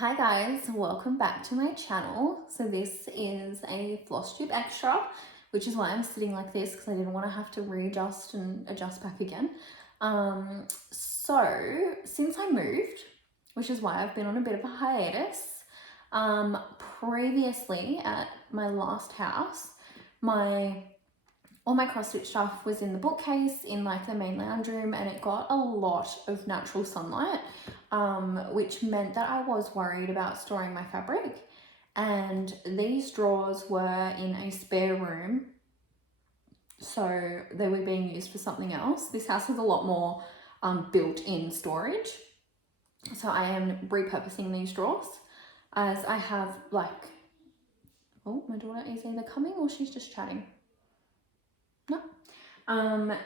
Hi guys, welcome back to my channel. So this is a Flosstube extra, which is why I'm sitting like this because I didn't want to have to readjust and adjust back again. So since I moved, which is why I've been on a bit of a hiatus, previously at my last house, all my cross stitch stuff was in the bookcase in like the main lounge room, and it got a lot of natural sunlight, which meant that I was worried about storing my fabric. And these drawers were in a spare room, so they were being used for something else. This house has a lot more built-in storage, so I am repurposing these drawers as I have like, oh, my daughter is either coming or she's just chatting. No.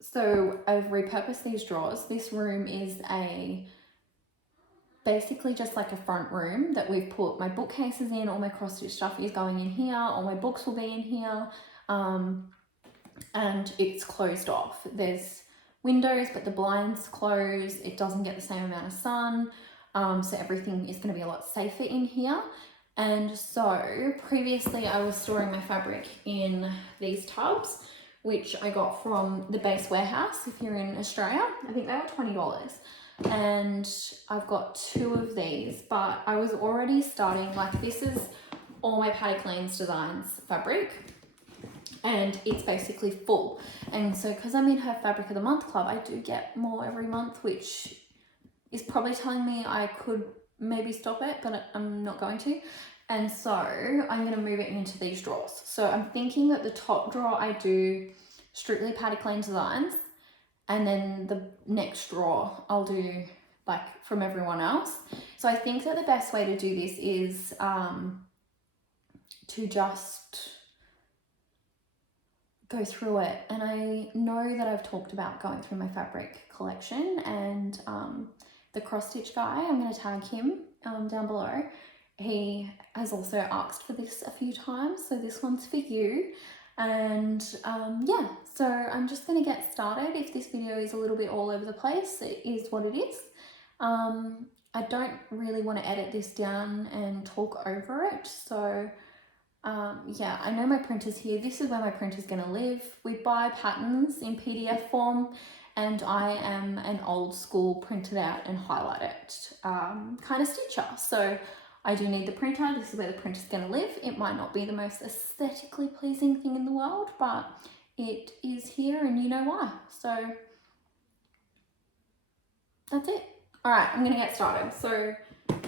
So I've repurposed these drawers. This room is basically just like a front room that we've put my bookcases in. All my cross stitch stuff is going in here. All my books will be in here. And it's closed off. There's windows, but the blinds closed. It doesn't get the same amount of sun. So everything is going to be a lot safer in here. And so previously I was storing my fabric in these tubs, which I got from the Base Warehouse. If you're in Australia, I think they were $20. And I've got 2 of these, but I was already starting, like, this is all my Patty Clean's Designs fabric, and it's basically full. And so because I'm in her Fabric of the Month club, I do get more every month, which is probably telling me I could maybe stop it, but I'm not going to. And so I'm going to move it into these drawers. So I'm thinking that the top drawer I do strictly Patty Clean Designs, and then the next drawer I'll do like from everyone else. So I think that the best way to do this is to just go through it. And I know that I've talked about going through my fabric collection, and the cross stitch guy, I'm going to tag him down below. He has also asked for this a few times, so this one's for you. And yeah, so I'm just going to get started. If this video is a little bit all over the place, it is what it is. I don't really want to edit this down and talk over it, so yeah, I know my printer's here. This is where my printer's going to live. We buy patterns in PDF form, and I am an old school printed out and highlighted kind of stitcher. So I do need the printer. This is where the printer's going to live. It might not be the most aesthetically pleasing thing in the world, but it is here, and you know why. So that's it. All right, I'm going to get started. So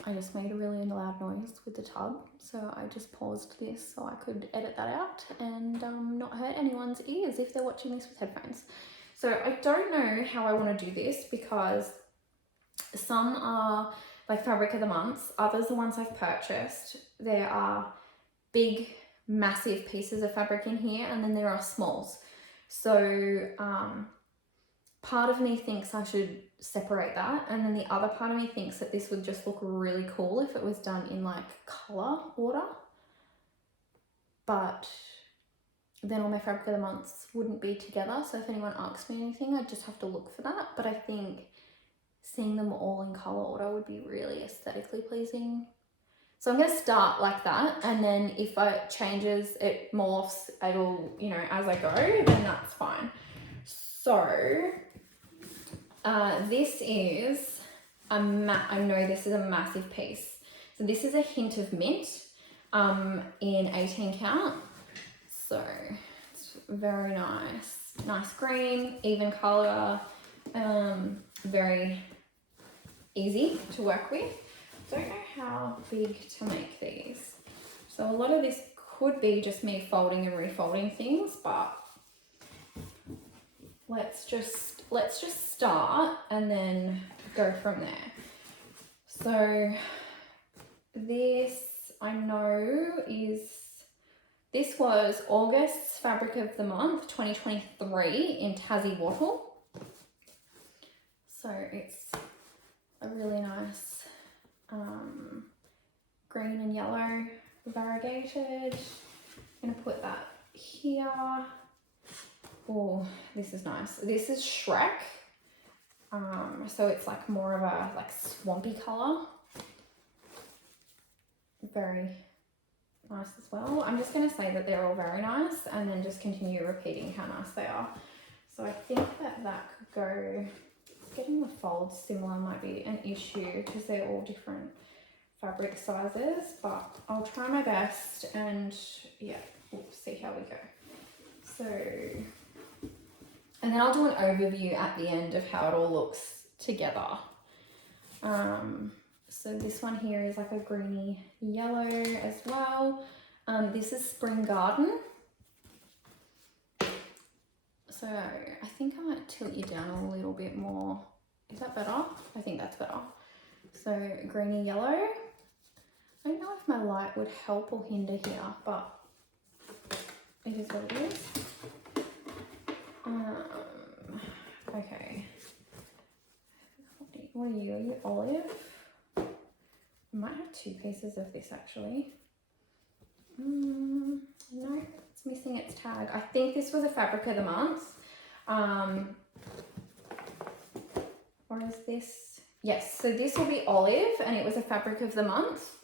I just made a really loud noise with the tub, so I just paused this so I could edit that out and not hurt anyone's ears if they're watching this with headphones. So I don't know how I want to do this, because some are like Fabric of the Months, others are ones I've purchased. There are big, massive pieces of fabric in here, and then there are smalls. So part of me thinks I should separate that, and then the other part of me thinks that this would just look really cool if it was done in like color order. But then all my Fabric of the Months wouldn't be together, so if anyone asks me anything, I'd just have to look for that. But I think seeing them all in color order would be really aesthetically pleasing. So I'm going to start like that, and then if it changes, it morphs, it'll, you know, as I go, then that's fine. So this is I know this is a massive piece. So this is a Hint of Mint in 18 count. So it's very nice. Nice green, even color, very easy to work with. Don't know how big to make these. So a lot of this could be just me folding and refolding things, but let's just start and then go from there. So this I know this was August's Fabric of the Month 2023 in Tassie Wattle. So it's a really nice green and yellow variegated. I'm gonna put that here. Oh, this is nice. This is Shrek. So it's like more of a like swampy color. very nice as well. I'm just going to say that they're all very nice and then just continue repeating how nice they are. So I think that could go, getting the folds similar might be an issue because they're all different fabric sizes, but I'll try my best and yeah, we'll see how we go. So, and then I'll do an overview at the end of how it all looks together. So this one here is like a greeny yellow as well. This is Spring Garden. So I think I might tilt you down a little bit more. Is that better? I think that's better. So greeny yellow. I don't know if my light would help or hinder here, but it is what it is. Okay. What are you? Are you olive? I might have two pieces of this actually. No, it's missing its tag. I think this was a fabric of the month. Or is this? Yes, so this will be olive and it was a fabric of the month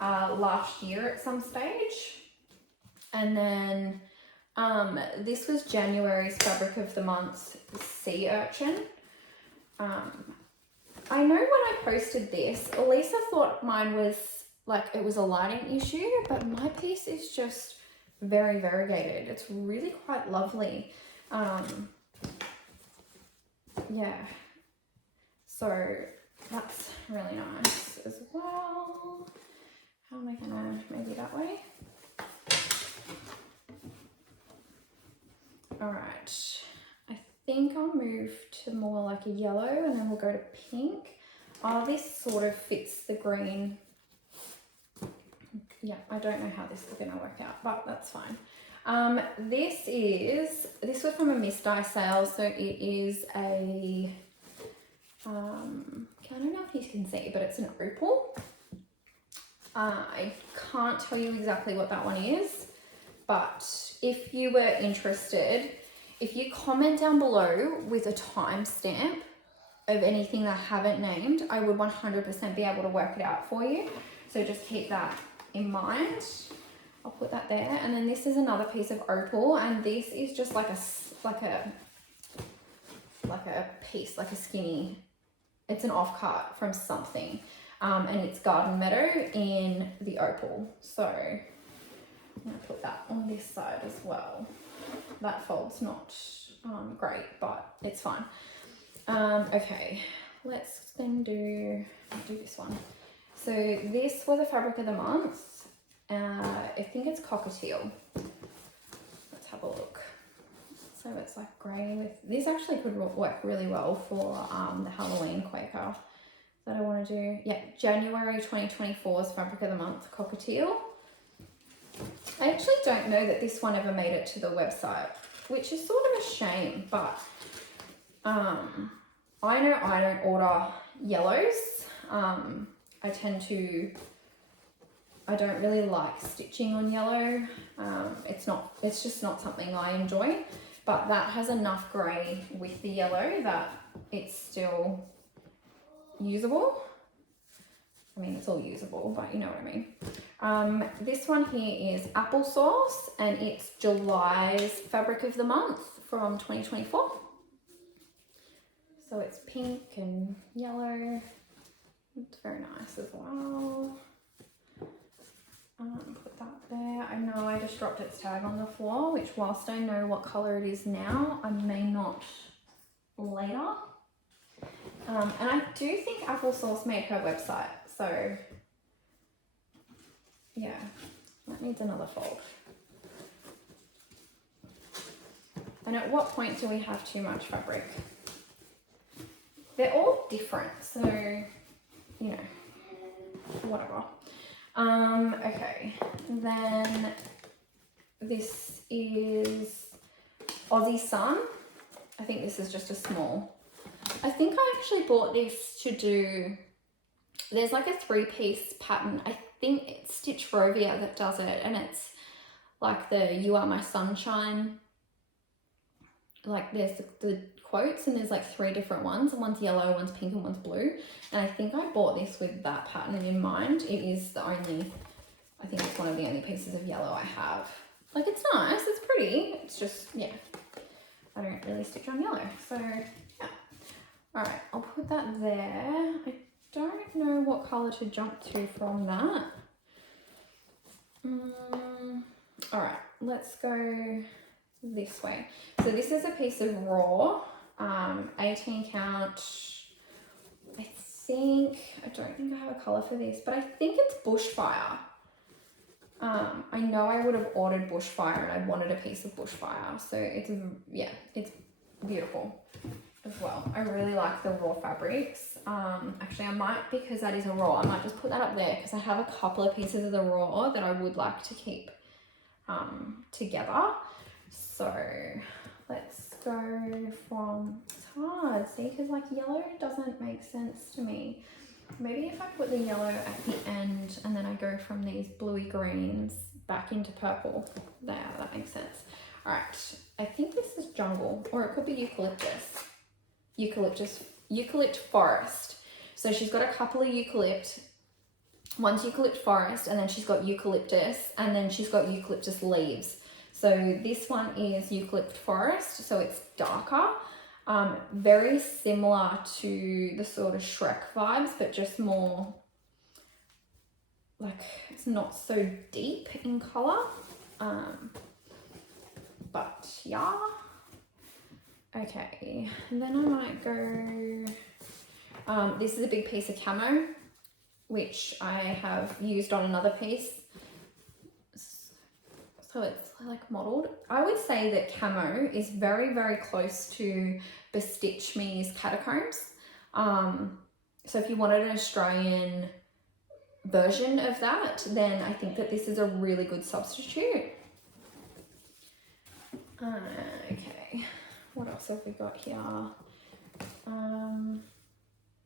last year at some stage. And then this was January's fabric of the month, sea urchin. I know when I posted this, Elisa thought mine was like it was a lighting issue, but my piece is just very variegated. It's really quite lovely. Yeah, so that's really nice as well. How am I gonna, maybe that way? All right, I think I'll move to more like a yellow and then we'll go to pink. Oh, this sort of fits the green. Yeah, I don't know how this is gonna work out, but that's fine. This was from a Miss Dye sale, so it is a, I don't know if you can see, but it's an opal. I can't tell you exactly what that one is, but if you were interested, if you comment down below with a timestamp of anything that I haven't named, I would 100% be able to work it out for you. So just keep that in mind. I'll put that there. And then this is another piece of opal, and this is just like a piece, like a skinny, it's an offcut from something. And it's Garden Meadow in the opal. So I'm gonna put that on this side as well. That fold's not great, but it's fine. Okay, let's then do this one. So this was a fabric of the month. I think it's cockatiel. Let's have a look. So it's like grey with, this actually could work really well for the Halloween Quaker that I want to do. Yeah, January 2024's fabric of the month, cockatiel. I actually don't know that this one ever made it to the website, which is sort of a shame, but I know I don't order yellows. I don't really like stitching on yellow. It's just not something I enjoy, but that has enough grey with the yellow that it's still usable. I mean, it's all usable, but you know what I mean. This one here is applesauce, and it's July's fabric of the month from 2024. So it's pink and yellow. It's very nice as well. Put that there. I know I just dropped its tag on the floor, which whilst I know what colour it is now, I may not later. And I do think applesauce made her website, so yeah, that needs another fold. And at what point do we have too much fabric? They're all different, so you know, whatever. Okay, then this is Aussie Sun. I think this is just a small. I think I actually bought this to do, there's like a 3-piece pattern. I think it's Stitch Rovia that does it, and it's like the You Are My Sunshine. Like there's the quotes, and there's like 3 different ones, and one's yellow, one's pink, and one's blue. And I think I bought this with that pattern in mind. It is the only I think it's one of the only pieces of yellow I have. Like, it's nice, it's pretty, it's just, yeah, I don't really stitch on yellow, so yeah. All right, I'll put that there. I don't know what colour to jump to from that. All right, let's go this way. So this is a piece of raw, 18 count. I don't think I have a colour for this, but I think it's bushfire. I know I would have ordered bushfire and I wanted a piece of bushfire, so it's, yeah, it's beautiful as well. I really like the raw fabrics. Actually I might, because that is a raw, I might just put that up there because I have a couple of pieces of the raw that I would like to keep together. So let's go from, it's hard, see, because like yellow doesn't make sense to me. Maybe if I put the yellow at the end and then I go from these bluey greens back into purple. There, that makes sense. All right, I think this is jungle, or it could be eucalyptus. Eucalypt forest. So she's got a couple of eucalypt, one's eucalypt forest, and then she's got eucalyptus, and then she's got eucalyptus leaves. So this one is eucalypt forest, so it's darker. Very similar to the sort of Shrek vibes, but just more like, it's not so deep in colour. But yeah. Okay, and then I might go, this is a big piece of camo, which I have used on another piece. So it's like modelled. I would say that camo is very, very close to Bestitch Me's Catacombs. So if you wanted an Australian version of that, then I think that this is a really good substitute. Okay, what else have we got here?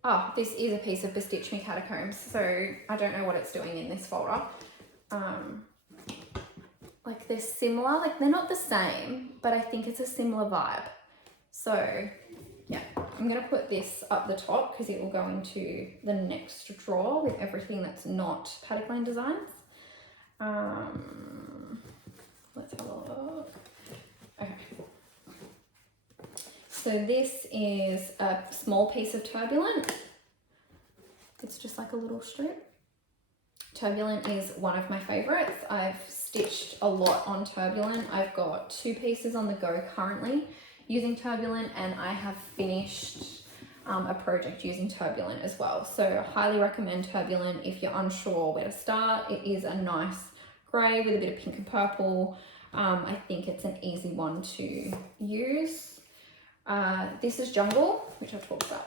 Oh, this is a piece of Bestitch Me Catacombs, so I don't know what it's doing in this folder. Like they're similar, like they're not the same, but I think it's a similar vibe. So yeah, I'm gonna put this up the top because it will go into the next drawer with everything that's not Paddock Lane Designs. Let's have a look. Okay. So this is a small piece of Turbulent. It's just like a little strip. Turbulent is one of my favorites. I've stitched a lot on Turbulent. I've got 2 pieces on the go currently using Turbulent, and I have finished a project using Turbulent as well. So I highly recommend Turbulent if you're unsure where to start. It is a nice grey with a bit of pink and purple. I think it's an easy one to use. This is Jungle, which I've talked about.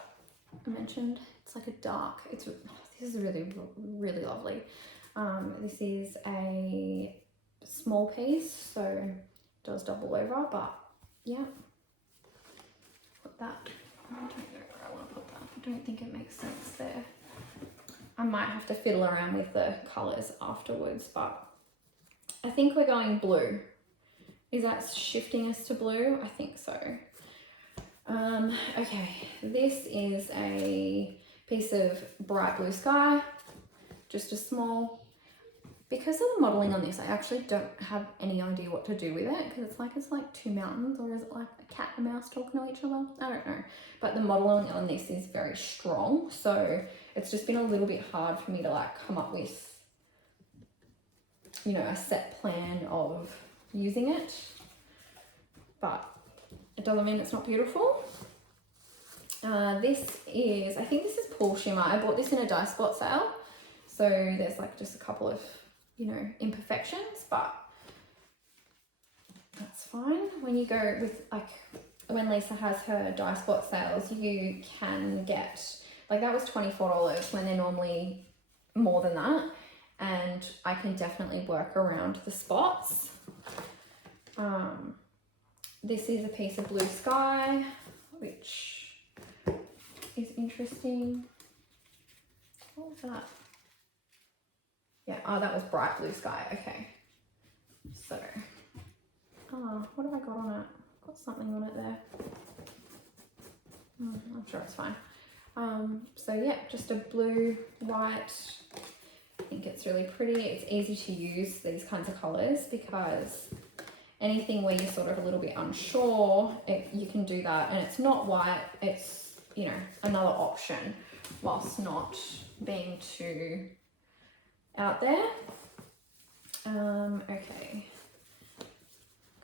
I mentioned it's like a dark, this is really, really lovely. This is a small piece, so it does double over, but yeah. Put that, I don't know where I want to put that. I don't think it makes sense there. I might have to fiddle around with the colours afterwards, but I think we're going blue. Is that shifting us to blue? I think so. Okay, this is a piece of bright blue sky, just a small. Because of the modelling on this, I actually don't have any idea what to do with it, because it's like 2 mountains, or is it like a cat and a mouse talking to each other? I don't know. But the modelling on this is very strong, so it's just been a little bit hard for me to like come up with, you know, a set plan of using it. But it doesn't mean it's not beautiful. This is, I think this is Pool Shimmer. I bought this in a dye spot sale, so there's like just a couple of, you know, imperfections, but that's fine. When you go with, like, when Lisa has her dye spot sales, you can get, like, that was $24 when they're normally more than that, and I can definitely work around the spots. This is a piece of blue sky, which is interesting. What was that? Yeah, oh, that was bright blue sky. Okay. So, what have I got on it? Got something on it there. I'm sure it's fine. So yeah, just a blue, white, I think it's really pretty. It's easy to use these kinds of colours because anything where you're sort of a little bit unsure, you can do that. And it's not white, it's, you know, another option whilst not being too out there. Okay.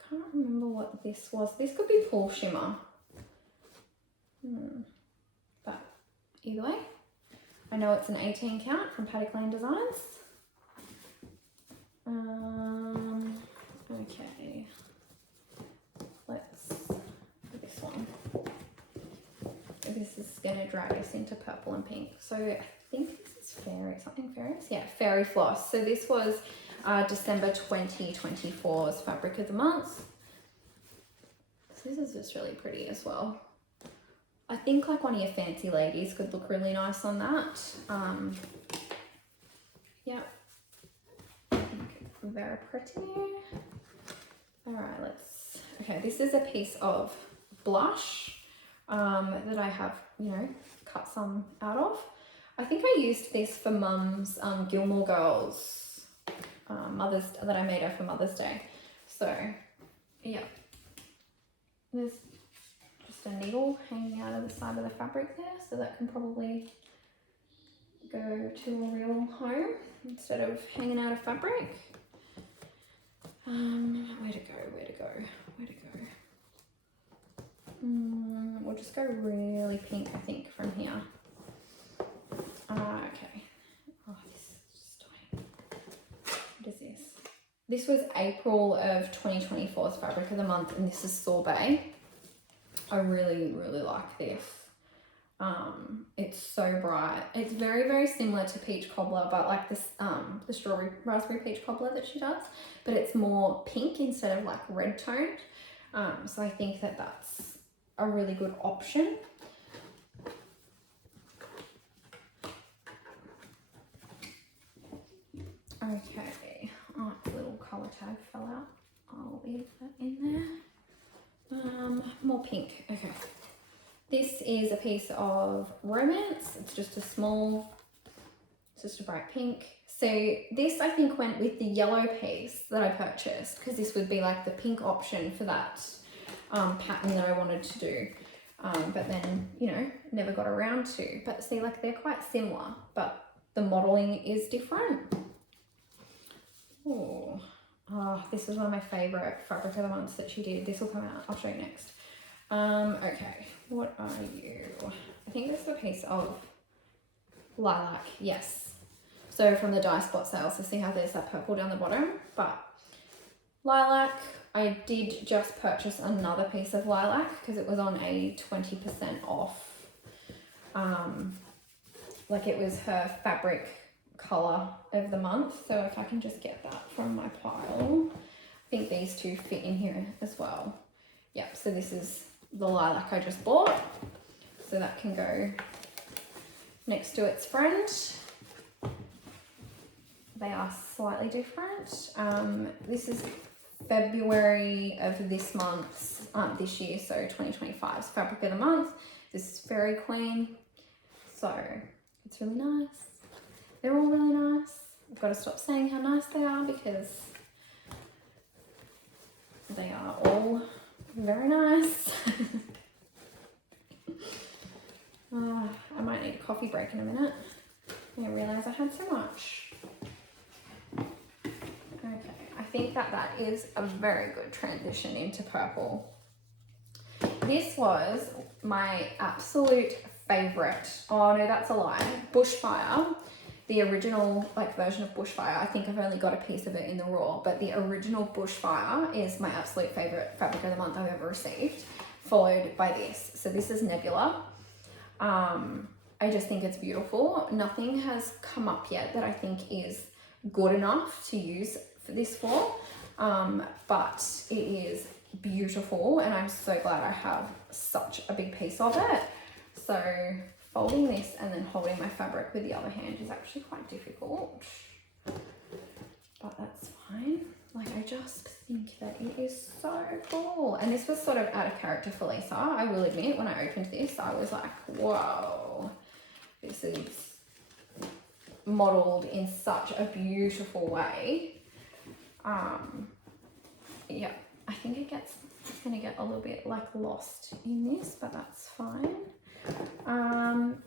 Can't remember what this was. This could be Paul Shimmer. But either way, I know it's an 18 count from Paddock Lane Designs. Okay, let's do this one. This is going to drag us into purple and pink. So I think this is Fairy, something Fairies? Yeah, Fairy Floss. So this was December 2024's Fabric of the Month. This is just really pretty as well. I think like one of your fancy ladies could look really nice on that. Yeah, I think very pretty. All right, okay, this is a piece of blush that I have, you know, cut some out of. I think I used this for Mum's Gilmore Girls that I made her for Mother's Day. So yeah, there's just a needle hanging out of the side of the fabric there, so that can probably go to a real home instead of hanging out of fabric. Where to go? We'll just go really pink, I think, from here. Okay. Oh, this is just annoying. What is this? This was April of 2024's Fabric of the Month, and this is Sorbet. I really, really like this. It's so bright. It's very, very similar to Peach Cobbler, but like this, the strawberry raspberry peach cobbler that she does, but it's more pink instead of like red toned. So I think that that's a really good option. Okay, oh, the little colour tag fell out. I'll leave that in there. More pink. Okay. This is a piece of Romance. It's just it's just a bright pink. So this I think went with the yellow piece that I purchased, because this would be like the pink option for that pattern that I wanted to do. But then, you know, never got around to. But see, like they're quite similar, but the modelling is different. Oh, this is one of my favourite Fabric of the Months that she did. This will come out. I'll show you next. Okay, what are you? I think this is a piece of lilac. Yes. So from the dye spot sale, so see how there's that purple down the bottom, but lilac. I did just purchase another piece of lilac because it was on a 20% off. Like it was her fabric colour of the month. So if I can just get that from my pile, I think these two fit in here as well. Yep, so this is the lilac I just bought. So that can go next to its friend. They are slightly different. This is February of this month's, this year, so 2025's Fabric of the Month. This is Fairy Queen. So it's really nice. They're all really nice. I've got to stop saying how nice they are because they are all very nice. I might need a coffee break in a minute. I didn't realise I had so much. Okay, I think that is a very good transition into purple. This was my absolute favourite. Oh no, that's a lie. Bushfire. The original version of Bushfire. I think I've only got a piece of it in the raw, but the original Bushfire is my absolute favourite Fabric of the Month I've ever received, followed by this. So this is Nebula. I just think it's beautiful. Nothing has come up yet that I think is good enough to use for this for, but it is beautiful and I'm so glad I have such a big piece of it. So folding this and then holding my fabric with the other hand is actually quite difficult, but that's fine. Like, I just think that it is so cool. And this was sort of out of character for Lisa. I will admit, when I opened this, I was like, whoa, this is modeled in such a beautiful way. Yeah, I think it's gonna get a little bit like lost in this, but that's fine.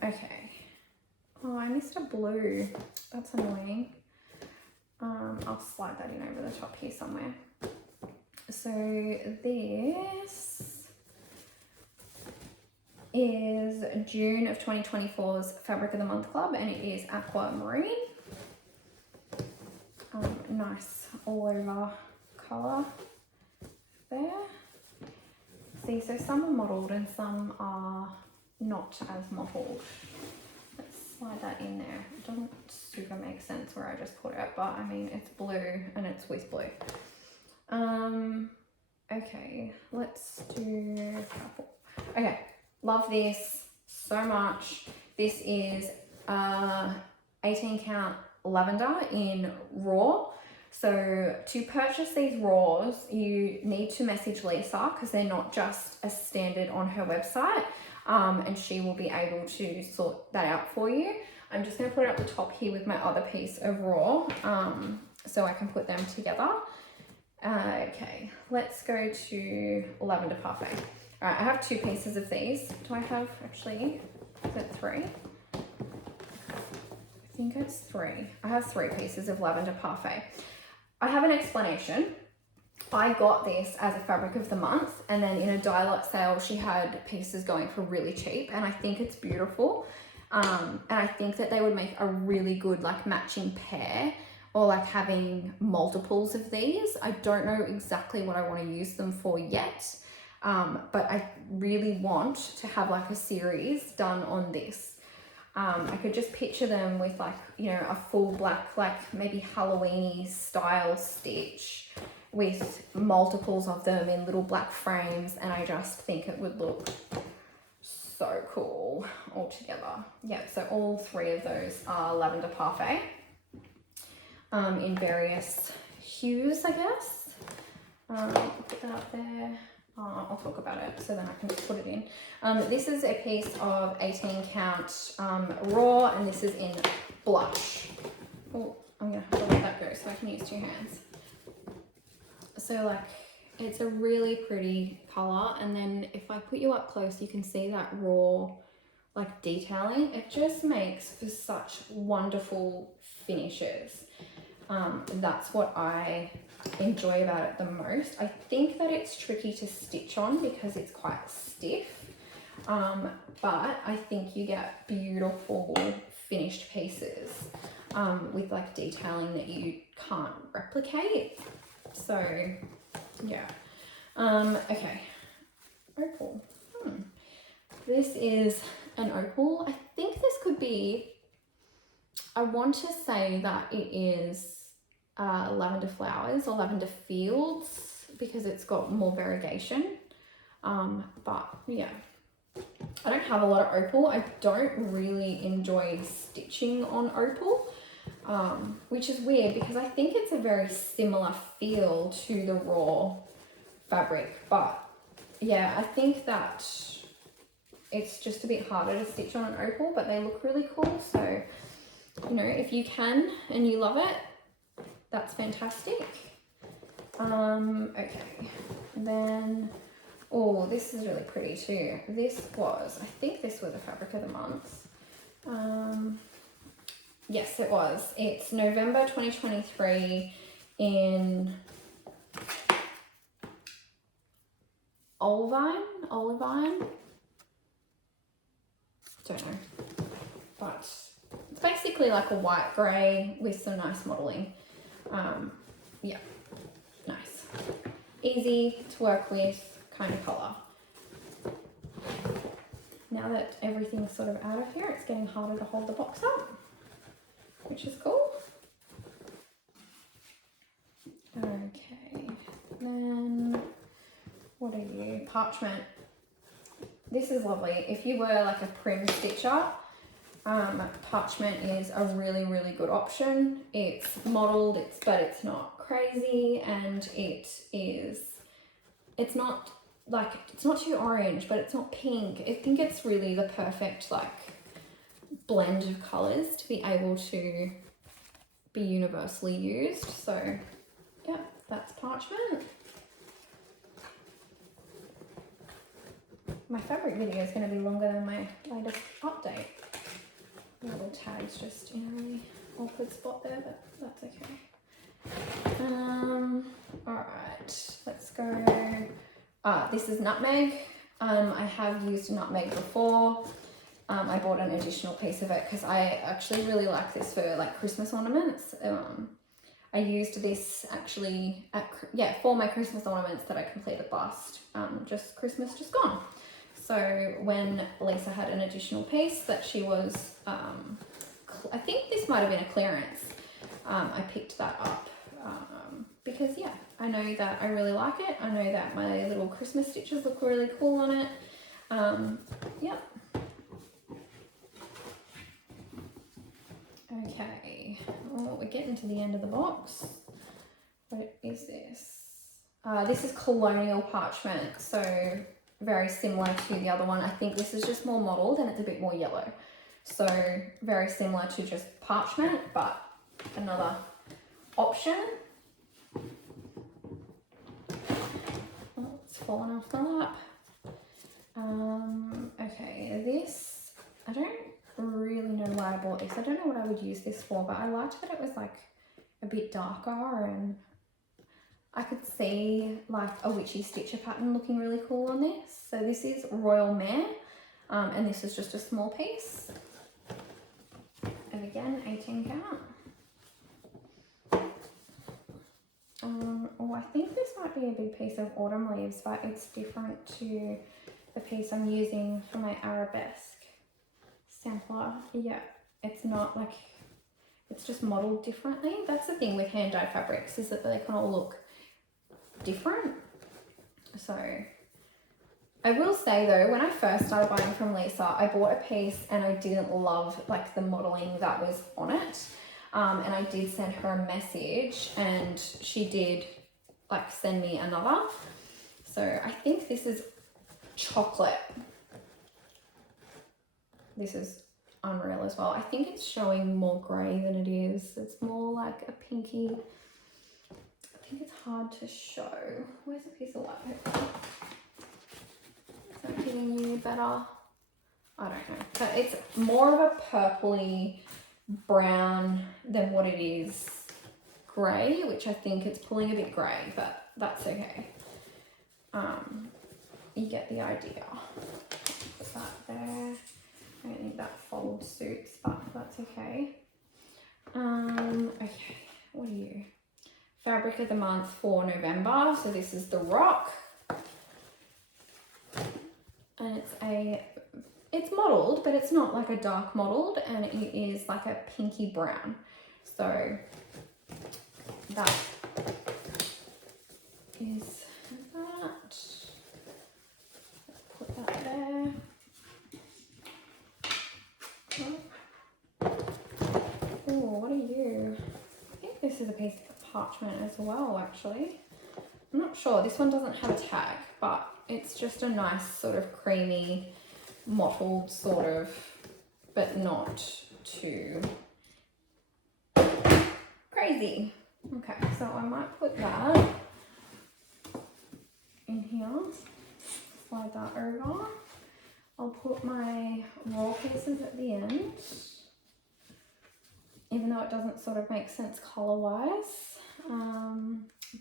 Okay. Oh, I missed a blue. That's annoying. I'll slide that in over the top here somewhere. So this is June of 2024's Fabric of the Month Club, and it is Aquamarine. Nice all over colour there. See, so some are modelled and some are not as modelled. Let's slide that in there. It doesn't super make sense where I just put it, but I mean, it's blue and it's with blue. Okay, let's do purple. Okay, love this so much. This is 18 count lavender in raw. So to purchase these raws, you need to message Lisa because they're not just as standard on her website, and she will be able to sort that out for you. I'm just going to put it at the top here with my other piece of raw, so I can put them together. Okay, let's go to Lavender Parfait. All right, I have 2 pieces of these. Do I have, actually, is it 3? I think it's 3. I have 3 pieces of Lavender Parfait. I have an explanation. I got this as a fabric of the month, and then in a dye lot sale, she had pieces going for really cheap, and I think it's beautiful. And I think that they would make a really good like matching pair, or like having multiples of these. I don't know exactly what I want to use them for yet, but I really want to have like a series done on this. I could just picture them with like, you know, a full black, like maybe Halloween-y style stitch with multiples of them in little black frames, and I just think it would look so cool all together. Yeah, so all 3 of those are Lavender Parfait in various hues, I guess. Put that up there. I'll talk about it so then I can just put it in. This is a piece of 18 count raw, and this is in blush. Oh, I'm gonna have to let that go so I can use 2 hands. So like, it's a really pretty color, and then if I put you up close, you can see that raw like detailing. It just makes for such wonderful finishes. That's what I enjoy about it the most. I think that it's tricky to stitch on because it's quite stiff, but I think you get beautiful finished pieces with like detailing that you can't replicate. So yeah. Okay, opal. This is an opal. I think this could be, I want to say that it is lavender flowers or lavender fields because it's got more variegation. But yeah, I don't have a lot of opal. I don't really enjoy stitching on opal, which is weird because I think it's a very similar feel to the raw fabric. But yeah, I think that it's just a bit harder to stitch on an opal, but they look really cool. So, you know, if you can and you love it, that's fantastic. Okay, then, oh, this is really pretty too. This was, I think this was a fabric of the month. Yes, it was. It's November 2023 in olivine. Don't know, but it's basically like a white grey with some nice modelling. Yeah, nice, easy to work with kind of colour. Now that everything's sort of out of here, it's getting harder to hold the box up, which is cool. Okay, then what are you? Parchment. This is lovely. If you were like a prim stitcher, parchment is a really, really good option. It's modelled, but it's not crazy, and it's not too orange, but it's not pink. I think it's really the perfect like blend of colours to be able to be universally used. So yeah, that's parchment. My fabric video is going to be longer than my latest update. The little tag's just in a really awkward spot there, but that's okay. Alright, let's go. This is nutmeg. I have used nutmeg before. I bought an additional piece of it because I actually really like this for like Christmas ornaments. I used this actually for my Christmas ornaments that I completed last Christmas just gone. So when Lisa had an additional piece that she was, I think this might have been a clearance, I picked that up because yeah, I know that I really like it. I know that my little Christmas stitches look really cool on it. Yep. Okay, well, we're getting to the end of the box. What is this? This is colonial parchment, so very similar to the other one. I think this is just more modelled and it's a bit more yellow. So very similar to just parchment, but another option. Oh, it's fallen off the lap. Okay, this, I don't really know why I bought this. I don't know what I would use this for, but I liked that it was like a bit darker and I could see like a witchy stitcher pattern looking really cool on this. So this is Royal Mare, and this is just a small piece. And again, 18 count. Oh, I think this might be a big piece of autumn leaves, but it's different to the piece I'm using for my arabesque sampler. Yeah, it's not like, it's just modelled differently. That's the thing with hand dyed fabrics, is that they can all look different. So I will say though, when I first started buying from Lisa, I bought a piece and I didn't love like the modelling that was on it. And I did send her a message and she did like send me another. So I think this is chocolate. This is unreal as well. I think it's showing more grey than it is. It's more like a pinky. I think it's hard to show. Where's a piece of white paper? Is that giving you better? I don't know. But it's more of a purpley brown than what it is grey, which I think it's pulling a bit grey, but that's okay. You get the idea. Put that there. I don't think that fold suits, but that's okay. Okay, what are you? Fabric of the month for November. So this is the Rock. And it's modelled, but it's not like a dark modelled, and it is like a pinky brown. So that is that. Put that there. Oh, what are you? I think this is a piece of parchment as well, actually. I'm not sure. This one doesn't have a tag, but it's just a nice sort of creamy, mottled sort of, but not too crazy. Okay, so I might put that in here. Slide that over. I'll put my raw pieces at the end, even though it doesn't sort of make sense colour-wise.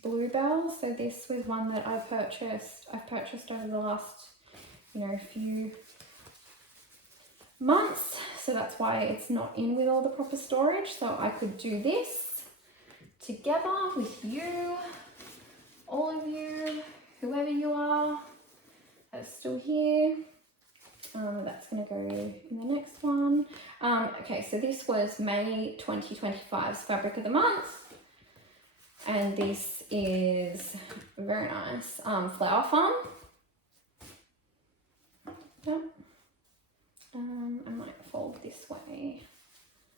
Bluebell, so this was one that I've purchased over the last, few months, so that's why it's not in with all the proper storage, so I could do this together with you, all of you, whoever you are that's still here. That's going to go in the next one. Okay, so this was May 2025's Fabric of the Month. And this is very nice. Flower Farm. Yep. I might fold this way.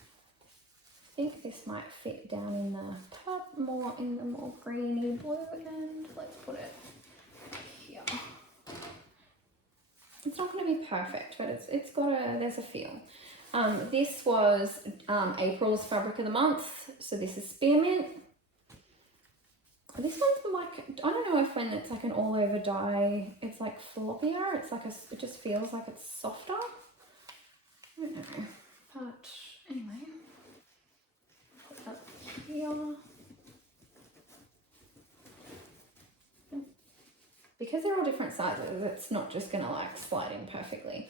I think this might fit down in the more greeny blue end. Let's put it here. It's not going to be perfect, but it's got there's a feel. This was April's fabric of the month. So this is Spearmint. This one's like, I don't know if when it's like an all over dye, it's like floppier. It's like it just feels like it's softer. I don't know. But anyway, put that here. Because they're all different sizes, it's not just gonna like slide in perfectly.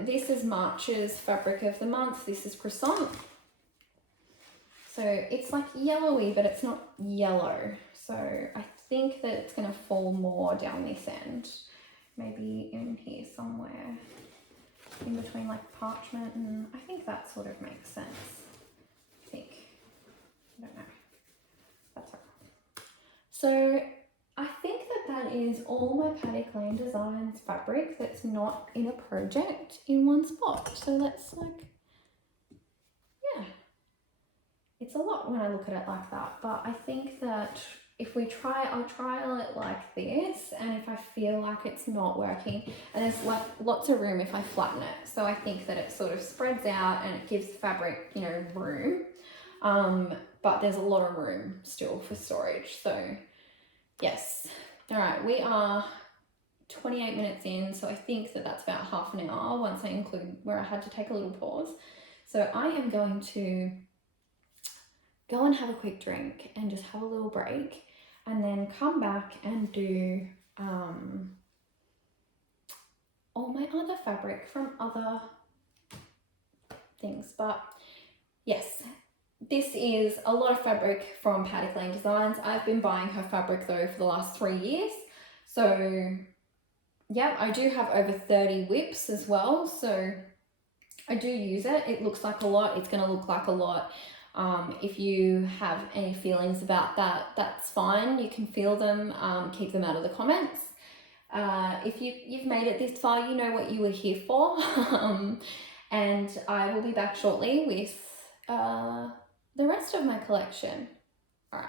This is March's fabric of the month. This is Croissant. So it's like yellowy, but it's not yellow. So I think that it's gonna fall more down this end. Maybe in here somewhere. In between like parchment and I think that sort of makes sense. I think. I don't know. That's right. So I think that is all my Paddock Lane Designs fabric that's not in a project in one spot. So that's like, yeah, it's a lot when I look at it like that. But I think that if we try, I'll trial it like this, and if I feel like it's not working, and there's like lots of room if I flatten it. So I think that it sort of spreads out and it gives the fabric, you know, room. But there's a lot of room still for storage. So yes. All right, we are 28 minutes in, so I think that that's about half an hour once I include where I had to take a little pause. So I am going to go and have a quick drink and just have a little break, and then come back and do all my other fabric from other things. But yes, this is a lot of fabric from Paddock Lane Designs. I've been buying her fabric though for the last 3 years. So yeah, I do have over 30 whips as well. So I do use it. It looks like a lot. It's going to look like a lot. If you have any feelings about that, that's fine. You can feel them, keep them out of the comments. If you've made it this far, you know what you were here for. And I will be back shortly with the rest of my collection. All right.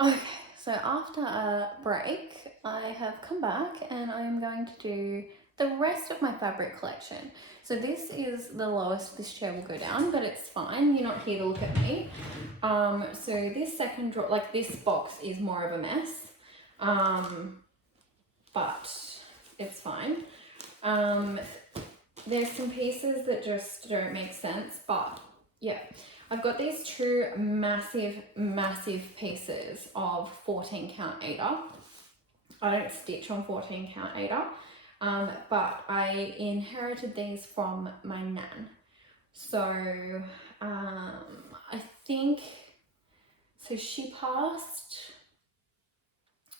Okay, so after a break, I have come back and I'm going to do the rest of my fabric collection. So this is the lowest this chair will go down, but it's fine. You're not here to look at me. So this second drawer, like this box is more of a mess, but it's fine. There's some pieces that just don't make sense, but yeah. I've got these two massive pieces of 14 count Aida. I don't stitch on 14 count Aida, but I inherited these from my nan. So I think, so she passed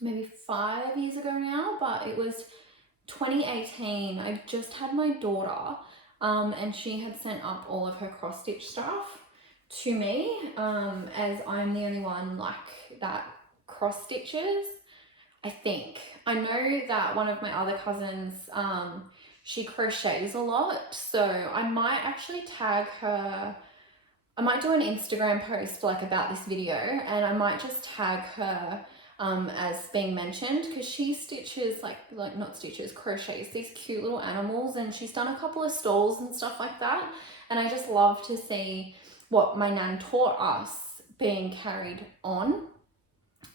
maybe 5 years ago now, but it was 2018. I just had my daughter, and she had sent up all of her cross stitch stuff to me, as I'm the only one like that cross stitches, I think. I know that one of my other cousins, she crochets a lot, so I might actually tag her. I might do an Instagram post like about this video, and I might just tag her as being mentioned, because she stitches like not stitches, crochets these cute little animals, and she's done a couple of stalls and stuff like that, and I just love to see what my nan taught us being carried on.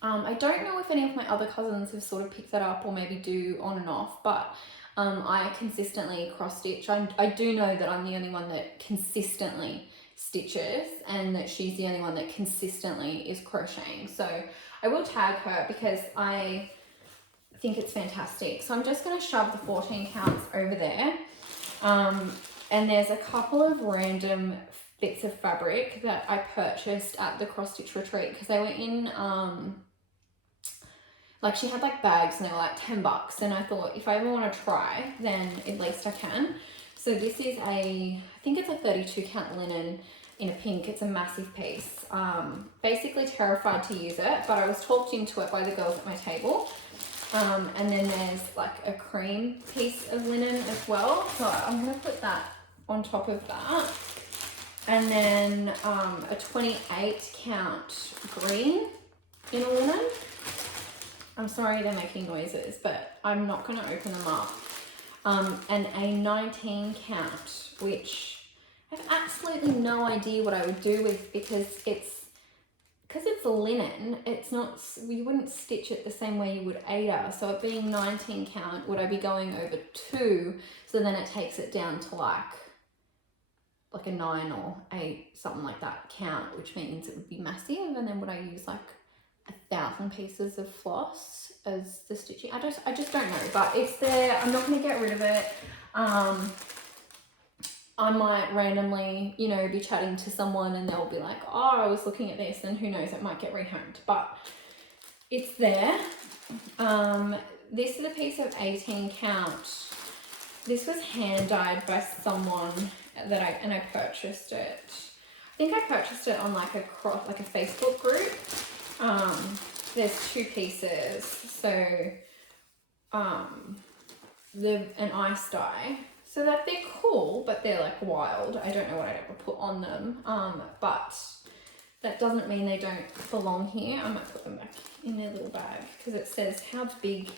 I don't know if any of my other cousins have sort of picked that up or maybe do on and off, but I consistently cross stitch. I do know that I'm the only one that consistently stitches, and that she's the only one that consistently is crocheting. So I will tag her because I think it's fantastic. So I'm just going to shove the 14 counts over there. And there's a couple of random bits of fabric that I purchased at the cross stitch retreat, because they were in like she had like bags and they were like $10, and I thought if I ever want to try, then at least I can. So this is I think it's a 32 count linen in a pink. It's a massive piece. Basically terrified to use it, but I was talked into it by the girls at my table. And then there's like a cream piece of linen as well, so I'm going to put that on top of that. And then a 28 count green in a linen. I'm sorry they're making noises, but I'm not going to open them up. And a 19 count, which I have absolutely no idea what I would do with, because it's linen, it's not, you wouldn't stitch it the same way you would Ada. So it being 19 count, would I be going over 2? So then it takes it down to like a 9 or 8, something like that count, which means it would be massive. And then would I use like 1,000 pieces of floss as the stitching? I just don't know, but it's there. I'm not going to get rid of it. I might randomly, you know, be chatting to someone and they'll be like, oh, I was looking at this, and who knows, it might get rehomed, but it's there. This is a piece of 18 count. This was hand dyed by someone that I purchased it. I think I purchased it on like a Facebook group. There's 2 pieces. So, an ice dye. So that they're cool, but they're like wild. I don't know what I'd ever put on them. But that doesn't mean they don't belong here. I might put them back in their little bag because it says how big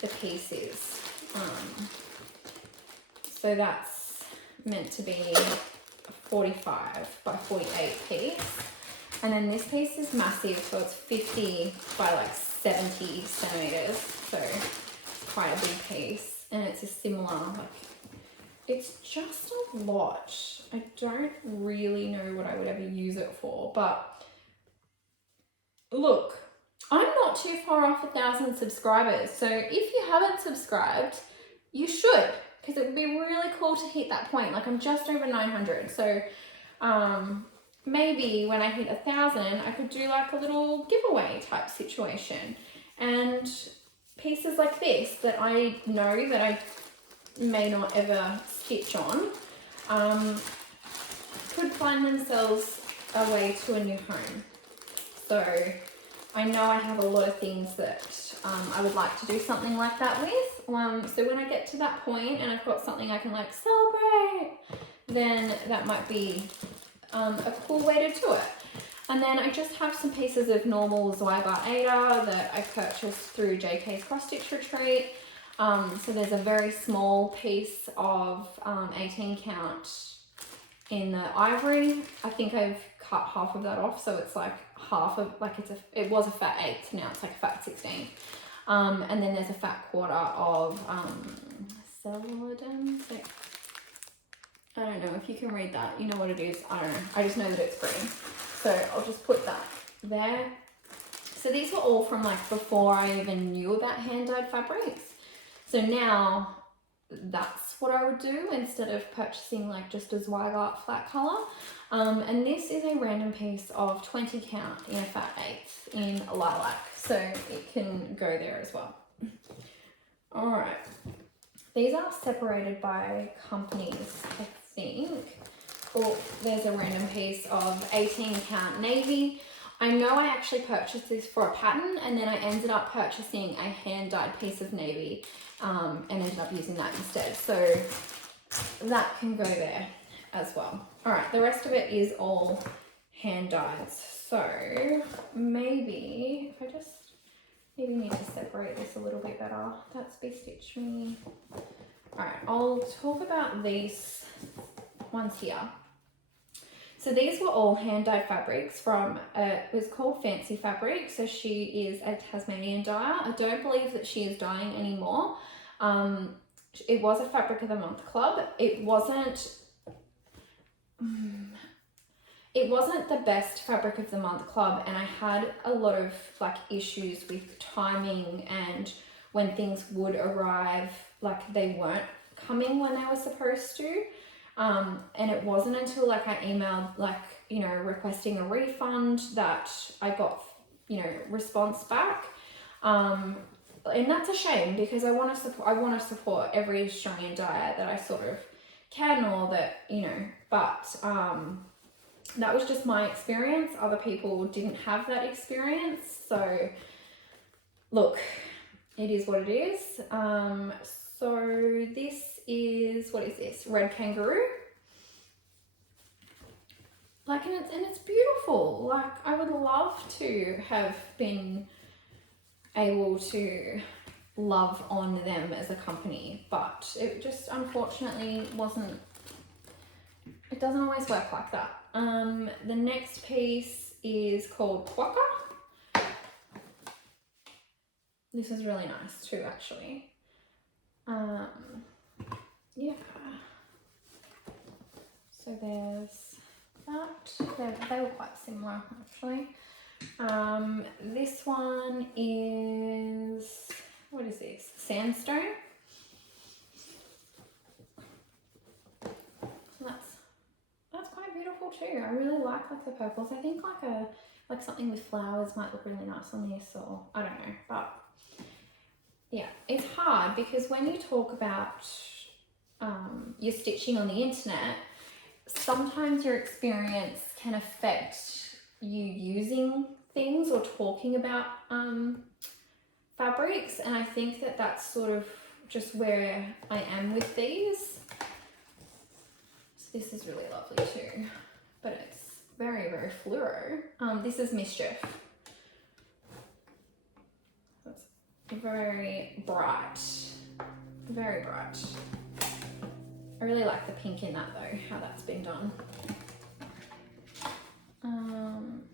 the piece is. So that's meant to be a 45 by 48 piece. And then this piece is massive, so it's 50 by like 70 centimeters. So it's quite a big piece. And it's a similar, like, it's just a lot. I don't really know what I would ever use it for, but look, I'm not too far off 1,000 subscribers. So if you haven't subscribed, you should, because it would be really cool to hit that point. Like, I'm just over 900. So maybe when I hit 1,000, I could do like a little giveaway type situation. And pieces like this that I know that I may not ever stitch on could find themselves a way to a new home. So I know I have a lot of things that I would like to do something like that with. So when I get to that point and I've got something I can like celebrate, then that might be a cool way to do it. And then I just have some pieces of normal Zweigart Ada that I purchased through JK's Cross Stitch Retreat. So there's a very small piece of 18 count in the ivory. I think I've cut half of that off, so it's like half of, like it was a fat 8, now it's like a fat 16. And then there's a fat quarter of celadon. So I don't know if you can read that. You know what it is? I don't know. I just know that it's green. So I'll just put that there. So these were all from like before I even knew about hand-dyed fabrics. So now that's what I would do instead of purchasing like just a Zweigart flat color. And this is a random piece of 20 count in a fat 8 in lilac. So it can go there as well. All right. These are separated by companies, I think. Oh, there's a random piece of 18 count navy. I know I actually purchased this for a pattern, and then I ended up purchasing a hand-dyed piece of navy and ended up using that instead. So that can go there as well. All right, the rest of it is all hand-dyed. So maybe if I just need to separate this a little bit better. That's Be Stitch Me. All right, I'll talk about these ones here. So these were all hand-dyed fabrics from, it was called Fancy Fabric. So she is a Tasmanian dyer. I don't believe that she is dyeing anymore. It was a Fabric of the Month club. It wasn't the best Fabric of the Month club, and I had a lot of like issues with timing and when things would arrive, like they weren't coming when they were supposed to. And it wasn't until like I emailed like, you know, requesting a refund that I got, you know, response back. And that's a shame because I want to support every Australian dyer that I sort of can, or that, you know, but that was just my experience. Other people didn't have that experience. So look, it is what it is. So this is, what is this? Red Kangaroo. Like, and it's beautiful. Like, I would love to have been able to love on them as a company, but it just unfortunately wasn't it doesn't always work like that. The next piece is called Quokka. This is really nice too, actually. Yeah. So there's that. They were quite similar, actually. This one is, what is this? Sandstone. So that's quite beautiful too. I really like the purples. I think like something with flowers might look really nice on this, or I don't know, but yeah, it's hard because when you talk about your stitching on the internet, sometimes your experience can affect you using things or talking about fabrics, and I think that that's sort of just where I am with these. So this is really lovely too, but it's very, very fluoro. This is Mischief. It's very bright, very bright. I really like the pink in that though, how that's been done.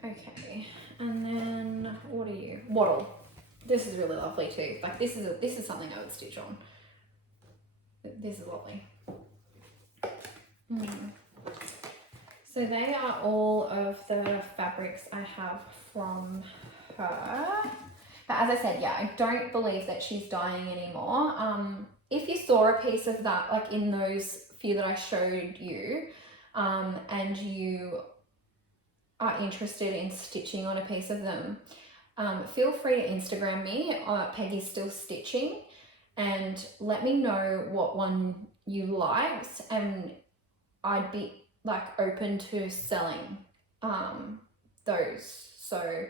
Okay, and then what are you? Wattle. This is really lovely too. Like this is something I would stitch on. This is lovely. So they are all of the fabrics I have from her. But as I said, yeah, I don't believe that she's dyeing anymore. If you saw a piece of that, like in those few that I showed you, and you are interested in stitching on a piece of them, feel free to Instagram me, Peggy's Still Stitching, and let me know what one you liked, and I'd be like open to selling those. So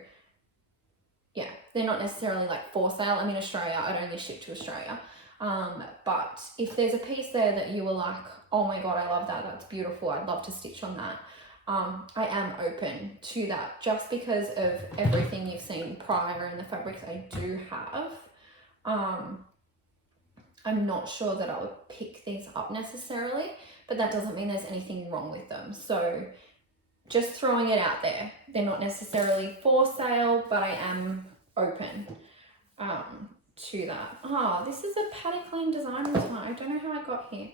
yeah, they're not necessarily like for sale. I'm in Australia, I'd only ship to Australia. But if there's a piece there that you were like, oh my God, I love that, that's beautiful, I'd love to stitch on that, I am open to that, just because of everything you've seen prior and the fabrics I do have. I'm not sure that I would pick these up necessarily, but that doesn't mean there's anything wrong with them. So just throwing it out there. They're not necessarily for sale, but I am open to that. This is a Paddock Lane Designs one. I don't know how I got here.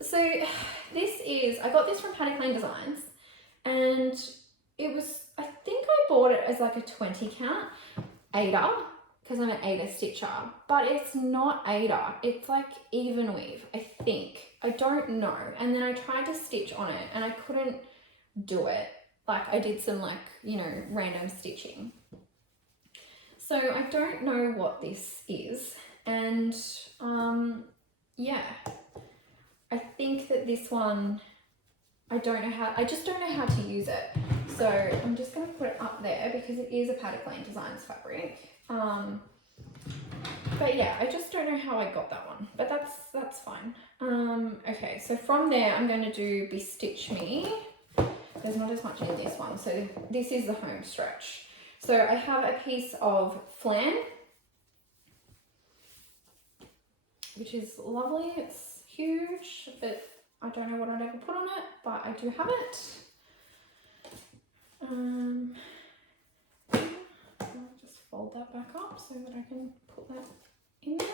So I got this from Paddock Lane Designs, and it was, I think I bought it as like a 20 count Aida, because I'm an Aida stitcher, but it's not Aida, it's like even weave, I think. I don't know. And then I tried to stitch on it and I couldn't do it. Like I did some like, you know, random stitching. So I don't know what this is. And yeah, I think that this one, I just don't know how to use it. So I'm just gonna put it up there because it is a Paddock Lane Designs fabric. But yeah, I just don't know how I got that one, but that's fine. Okay, so from there I'm going to do Bestitch Me. There's not as much in this one, so this is the home stretch. So I have a piece of flan, which is lovely. It's huge, but I don't know what I'd ever put on it, but I do have it. I'll just fold that back up so that I can put that in there.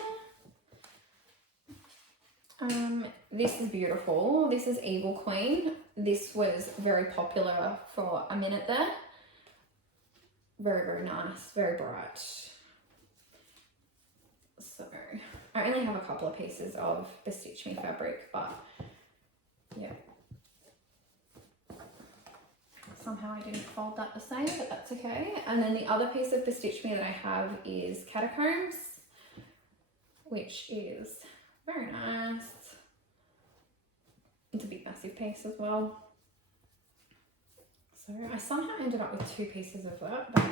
This is beautiful. This is Eagle Queen. This was very popular for a minute there. Very, very nice, very bright. So I only have a couple of pieces of the Stitch Me fabric, but yeah. Somehow I didn't fold that the same, but that's okay. And then the other piece of Bestitch Me that I have is Catacombs, which is very nice. It's a big massive piece as well. So I somehow ended up with two pieces of that, but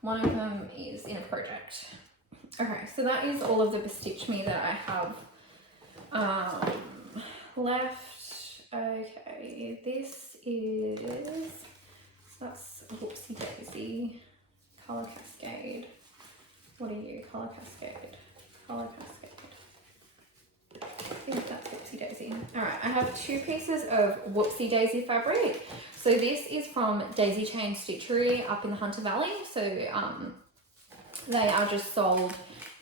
one of them is in a project. Okay, so that is all of the Bestitch Me that I have left. Okay, this is, that's Whoopsie Daisy, Colour Cascade. What are you? Colour Cascade. Colour Cascade. I think that's it. Whoopsie Daisy. All right, I have 2 pieces of Whoopsie Daisy fabric. So this is from Daisy Chain Stitchery up in the Hunter Valley. So they are just sold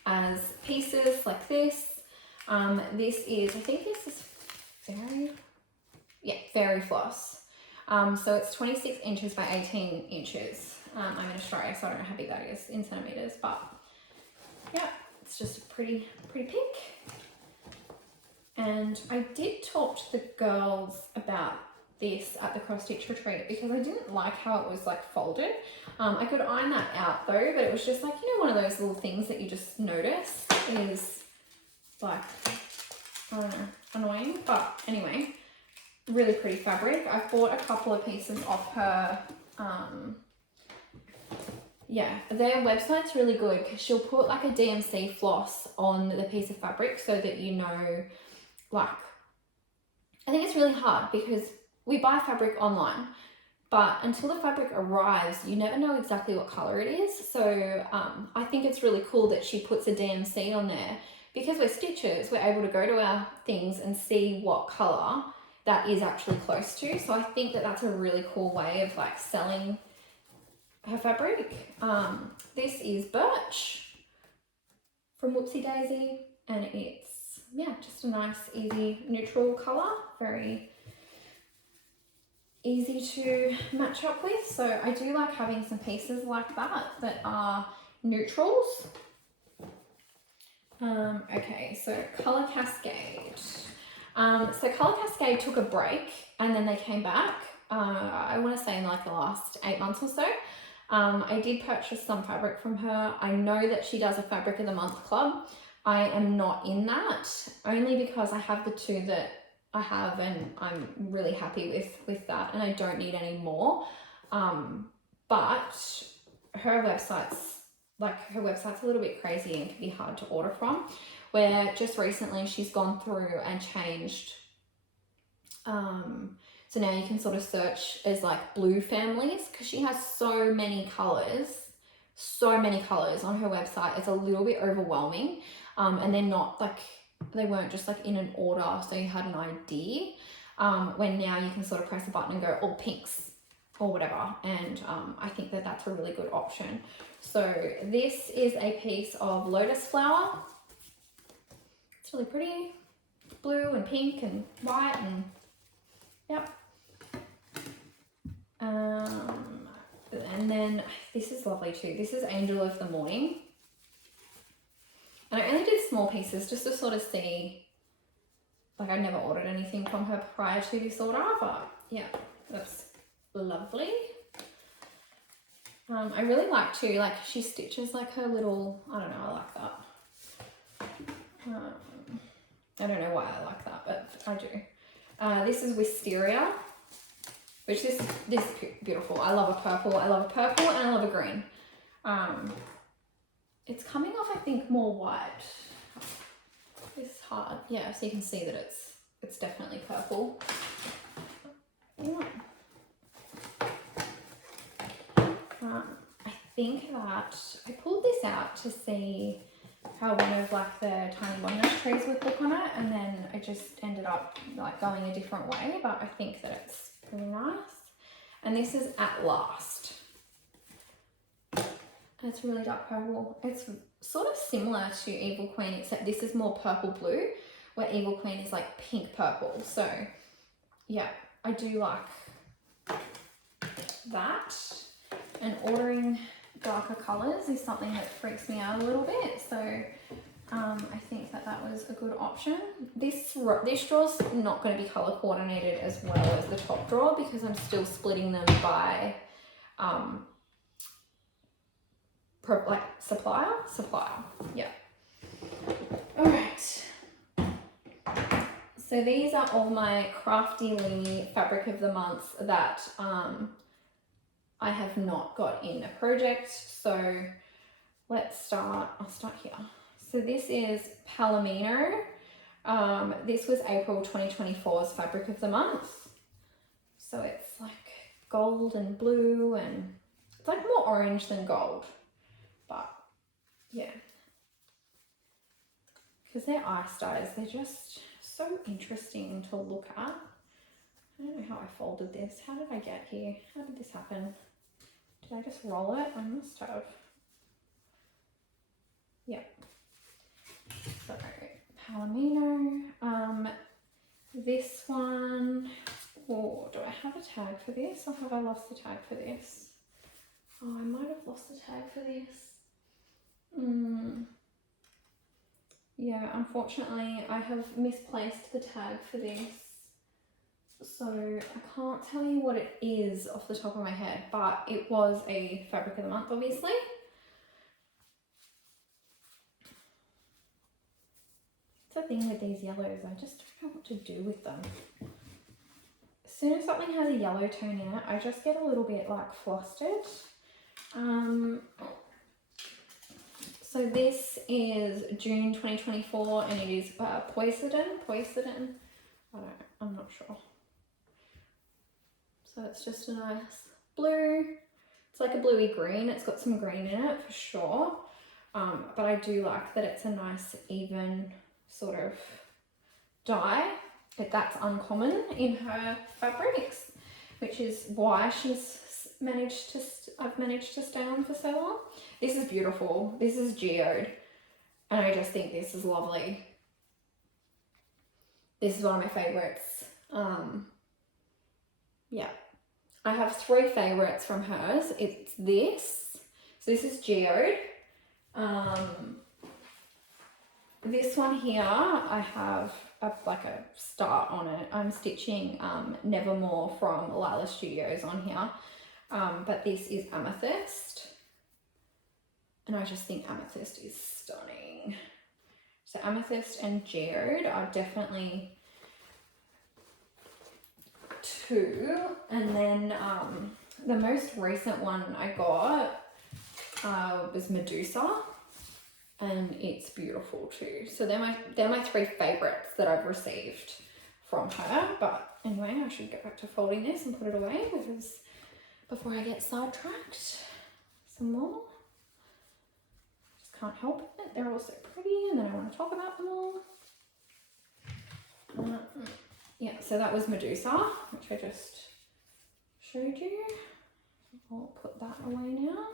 as pieces like this. This is, I think this is fairy floss. So it's 26 inches by 18 inches. I'm in Australia, so I don't know how big that is in centimeters, but yeah, it's just a pretty pink. And I did talk to the girls about this at the cross stitch retreat because I didn't like how it was like folded. I could iron that out though, but it was just like, you know, one of those little things that you just notice is like, I don't know, annoying. But anyway, really pretty fabric. I bought a couple of pieces off her. Yeah, their website's really good because she'll put like a DMC floss on the piece of fabric so that you know, like, I think it's really hard because we buy fabric online, but until the fabric arrives, you never know exactly what color it is. So I think it's really cool that she puts a DMC on there because we're stitchers, we're able to go to our things and see what color that is actually close to. So I think that that's a really cool way of like selling her fabric. This is Birch from Whoopsie Daisy, and it's, yeah, just a nice, easy, neutral colour, very easy to match up with. So I do like having some pieces like that are neutrals. Okay, so Colour Cascade. So Colour Cascade took a break and then they came back, I want to say in like the last 8 months or so. I did purchase some fabric from her. I know that she does a Fabric of the Month club. I am not in that, only because I have the 2 that I have and I'm really happy with that and I don't need any more. But her website's a little bit crazy and can be hard to order from, where just recently she's gone through and changed. So now you can sort of search as like blue families because she has so many colors on her website. It's a little bit overwhelming. And they're not like, they weren't just like in an order so you had an idea. When now you can sort of press a button and go all pinks or whatever. And I think that that's a really good option. So this is a piece of lotus flower. It's really pretty, blue and pink and white and yep. And then this is lovely too. This is Angel of the Morning. And I only did small pieces just to sort of see, like I never ordered anything from her prior to this order, but yeah, that's lovely. I really like to, like she stitches like her little, I don't know, I like that. I don't know why I like that, but I do. This is Wisteria, which this is beautiful. I love a purple. I love a purple and I love a green. It's coming off, I think, more white. It's hard. Yeah, so you can see that it's definitely purple. Yeah. I think that I pulled this out to see how one of like the tiny walnut trees would look on it, and then I just ended up like going a different way, but I think that it's pretty nice. And this is At Last. And it's really dark purple. It's sort of similar to Evil Queen, except this is more purple blue, where Evil Queen is like pink purple. So yeah, I do like that. And ordering darker colours is something that freaks me out a little bit. So I think that that was a good option. This draw's not going to be colour coordinated as well as the top drawer because I'm still splitting them by like supplier, yeah. All right. So these are all my Crafty Lee Fabric of the Month that I have not got in a project. So let's start, I'll start here. So this is Palomino. This was April 2024's Fabric of the Month. So it's like gold and blue and it's like more orange than gold. But yeah, because they're ice dyes, they're just so interesting to look at. I don't know how I folded this. How did I get here? How did this happen? Did I just roll it? I must have. Yep. So Palomino. This one, oh, do I have a tag for this or have I lost the tag for this? Oh, I might have lost the tag for this. Yeah, unfortunately I have misplaced the tag for this. So I can't tell you what it is off the top of my head, but it was a fabric of the month, obviously. It's the thing with these yellows, I just don't know what to do with them. As soon as something has a yellow tone in it, I just get a little bit like flustered. So this is June 2024 and it is Poseidon. I'm not sure. So it's just a nice blue. It's like a bluey green. It's got some green in it for sure. But I do like that it's a nice even sort of dye. That's uncommon in her fabrics, which is why I've managed to stay on for so long. This is beautiful. This is geode, and I just think this is lovely. This is one of my favorites. Yeah, I have 3 favorites from hers. It's this. So this is geode. This one here, I have like a start on it. I'm stitching Nevermore from Lila Studios on here. But this is Amethyst. And I just think Amethyst is stunning. So Amethyst and Geode are definitely 2. And then the most recent one I got was Medusa. And it's beautiful too. So they're my 3 favorites that I've received from her. But anyway, I should get back to folding this and put it away because before I get sidetracked. Some more. Just can't help it. They're all so pretty and then I want to talk about them all. Yeah, so that was Medusa, which I just showed you. I'll put that away now.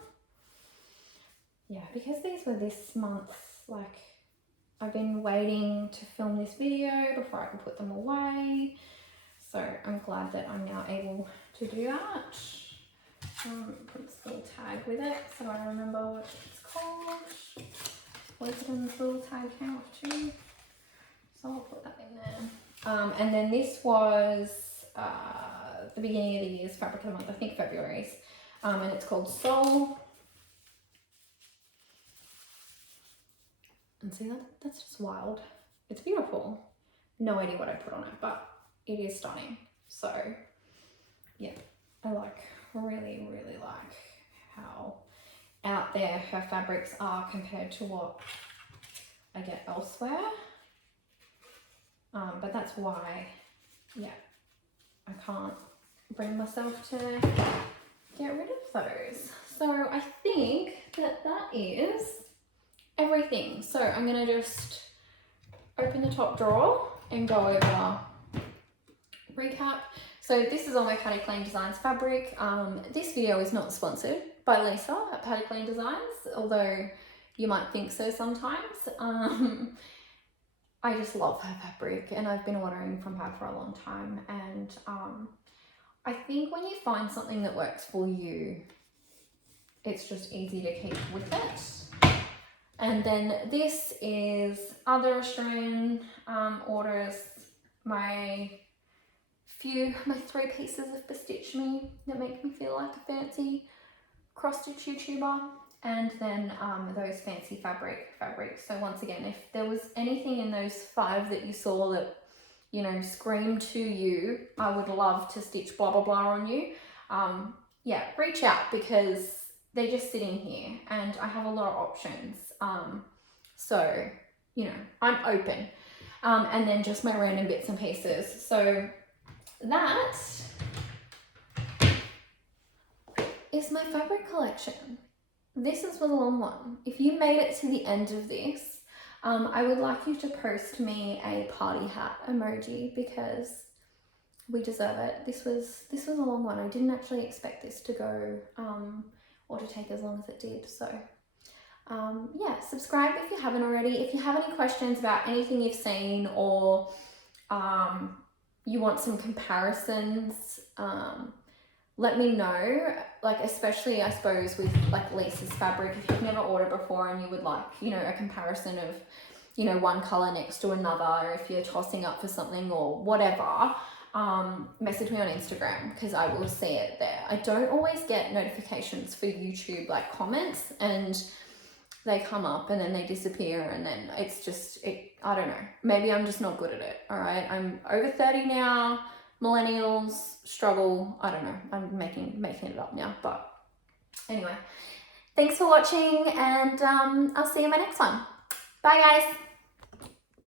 Yeah, because these were this month, like I've been waiting to film this video before I can put them away. So I'm glad that I'm now able to do that. Put this little tag with it so I remember what it's called. Poseidon's little tag came off too. So I'll put that in there. And then this was the beginning of the year's fabric of the month, I think February's. And it's called Soul. And see, that's just wild. It's beautiful. No idea what I put on it, but it is stunning. So yeah, I really like how out there her fabrics are compared to what I get elsewhere. But that's why, yeah, I can't bring myself to get rid of those. So I think that is everything. So I'm gonna just open the top drawer and go over recap. So this is all my Patty Clean Designs fabric. This video is not sponsored by Lisa at Patty Clean Designs, although you might think so sometimes. I just love her fabric and I've been ordering from her for a long time, and I think when you find something that works for you, it's just easy to keep with it. And then this is other Australian orders, my 3 pieces of Bestitch Me that make me feel like a fancy cross-stitch YouTuber, and then those fancy fabrics. So once again, if there was anything in those 5 that you saw that, you know, screamed to you, I would love to stitch blah blah blah on you, yeah, reach out because they're just sitting here and I have a lot of options. So, you know, I'm open. And then just my random bits and pieces. So that is my fabric collection. This was a long one. If you made it to the end of this, I would like you to post me a party hat emoji because we deserve it. This was a long one. I didn't actually expect this to go or to take as long as it did. So yeah, subscribe if you haven't already. If you have any questions about anything you've seen, or you want some comparisons, let me know. Like, especially I suppose with like Lisa's fabric, if you've never ordered before and you would like, you know, a comparison of, you know, one color next to another, or if you're tossing up for something or whatever, message me on Instagram because I will see it there. I don't always get notifications for YouTube like comments, and they come up and then they disappear, and then it's just, I don't know, maybe I'm just not good at it. All right, I'm over 30 now. Millennials struggle. I don't know, I'm making it up now. But anyway, thanks for watching, and I'll see you in my next one. Bye guys.